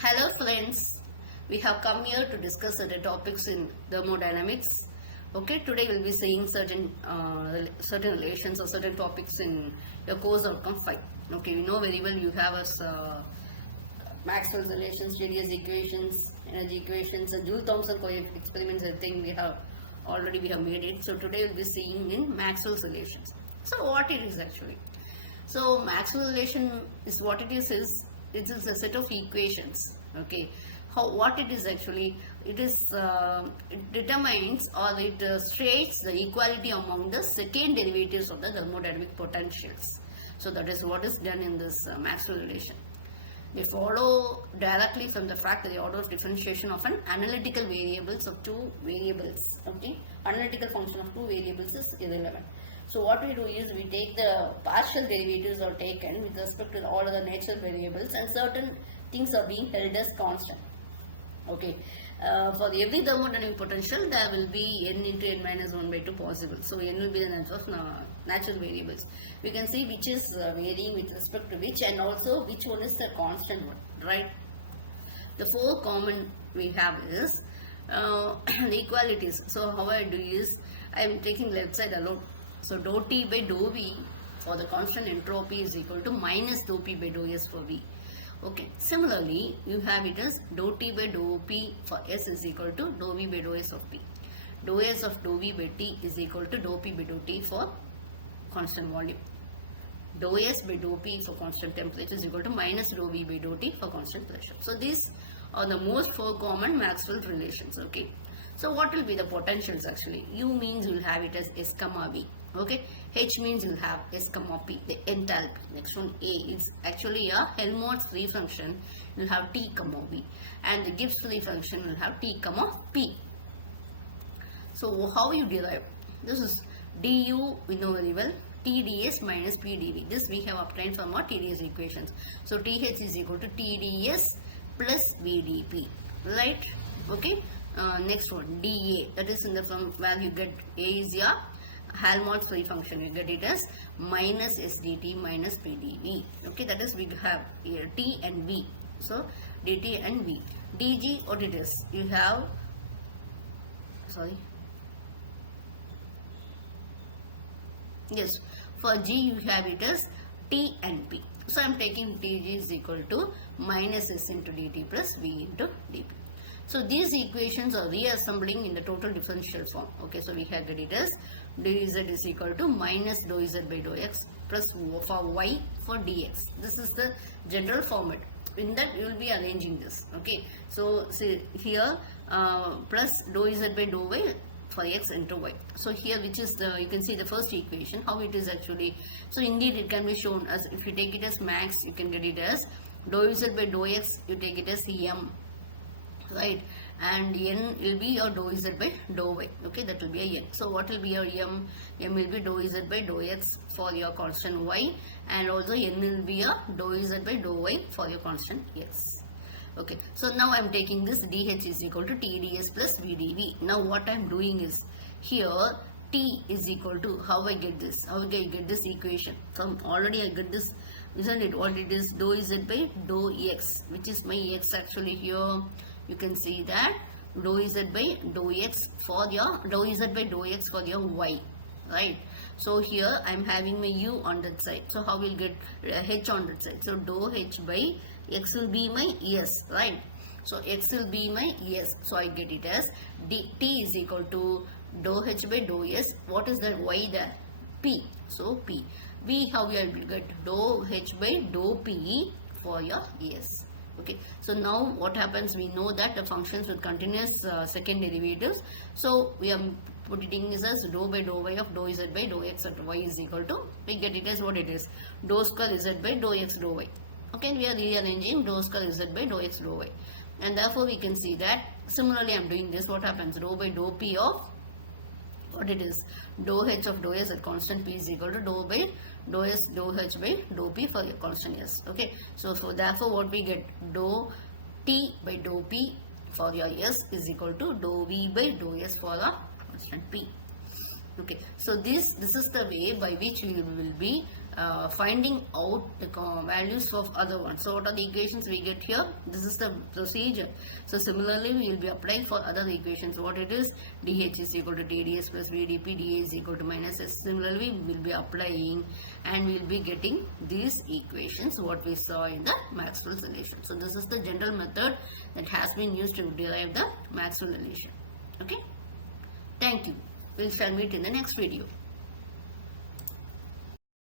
Hello friends, we have come here to discuss certain topics in thermodynamics. Okay, today we'll be seeing certain relations or certain topics in your course outcome 5. Okay, you know very well you have as Maxwell's relations, radius equations, energy equations, and Joule-Thomson experiments. I think we have made it. So today we'll be seeing in Maxwell's relations. So what it is actually? So Maxwell relation is what it is it is a set of equations. Okay, what it is actually? It determines or it states the equality among the second derivatives of the thermodynamic potentials. So that is what is done in this Maxwell relation. They follow directly from the fact that the order of differentiation of an analytical variables of two variables. Okay, analytical function of two variables is irrelevant. So what we do is we take the partial derivatives are taken with respect to all other natural variables, and certain things are being held as constant. Okay, for every thermodynamic potential there will be n into n minus 1 by 2 possible. So n will be the number of natural variables. We can see which is varying with respect to which, and also which one is the constant one, right? The four common we have is the equalities. So how I do is I am taking left side alone. So dou T by dou V for the constant entropy is equal to minus dou P by dou S for V. Okay, similarly you have it as dou T by dou P for S is equal to dou V by dou S of P. Dou S of dou V by T is equal to dou P by dou T for constant volume. Dou S by dou P for constant temperature is equal to minus dou V by dou T for constant pressure. So these are the most four common Maxwell relations. Okay, so what will be the potentials actually? U means you will have it as S comma V. Okay, H means you will have S comma P, the enthalpy. Next one A is actually a Helmholtz free function. You will have T comma V, and the Gibbs free function will have T comma P. So how you derive? This is du, we know very well, TdS minus PdV. This we have obtained from our TdS equations. So TH is equal to TdS plus VdP, right? Okay. Next one dA, that is in the from where you get A is your Helmholtz free function. You get it as minus SDT minus PdV. Okay, that is we have here T and V. So dt and V. dG, what it is? You have yes, for G you have it as T and P. So I am taking Tg is equal to minus S into dt plus V into dP. So these equations are reassembling in the total differential form. Okay, so we have get it as dz is equal to minus dou z by dou x plus for y for dx. This is the general format. In that you will be arranging this. Okay, so see here plus dou z by dou y for x into y. So here which is the, you can see the first equation how it is actually. So indeed it can be shown as, if you take it as max you can get it as dou z by dou x, you take it as m, right, and n will be your dou z by dou y. Okay, that will be a n. So what will be your m? M will be dou z by dou x for your constant y, and also n will be your dou z by dou y for your constant x. Okay, so now I am taking this dH is equal to TdS plus VdV. Now what I am doing is here T is equal to, how I get this? How I get this equation? From already I get this, isn't it? What it is? Dou z by dou x, which is my x actually here. You can see that dou z by dou x for your dou z by dou x for your y, right? So here I am having my u on that side. So how will get h on that side? So dou h by x will be my s, right? So x will be my s. So I get it as t is equal to dou h by dou s. What is that y there? P. So P. V, how we will get dou h by dou p for your s. Okay, so now what happens, we know that the functions with continuous second derivatives. So we are putting this as dou by dou y of dou z by dou x at y is equal to, we get it as what it is, dou square z by dou x dou y. Okay, we are rearranging dou square z by dou x dou y, and therefore we can see that similarly I am doing this. What happens? Dou by dou p of what it is, dou h of dou s at constant p is equal to dou by dou s dou h by dou p for your constant s. Okay, so therefore what we get, dou t by dou p for your s is equal to dou v by dou s for a constant p. Okay, so this is the way by which we will be finding out the values of other ones. So what are the equations we get here? This is the procedure. So similarly we will be applying for other equations. What it is? dH is equal to dds plus vdp, dA is equal to minus s. Similarly we will be applying and we will be getting these equations what we saw in the Maxwell's relation. So this is the general method that has been used to derive the Maxwell relation. Okay, thank you. We shall meet in the next video.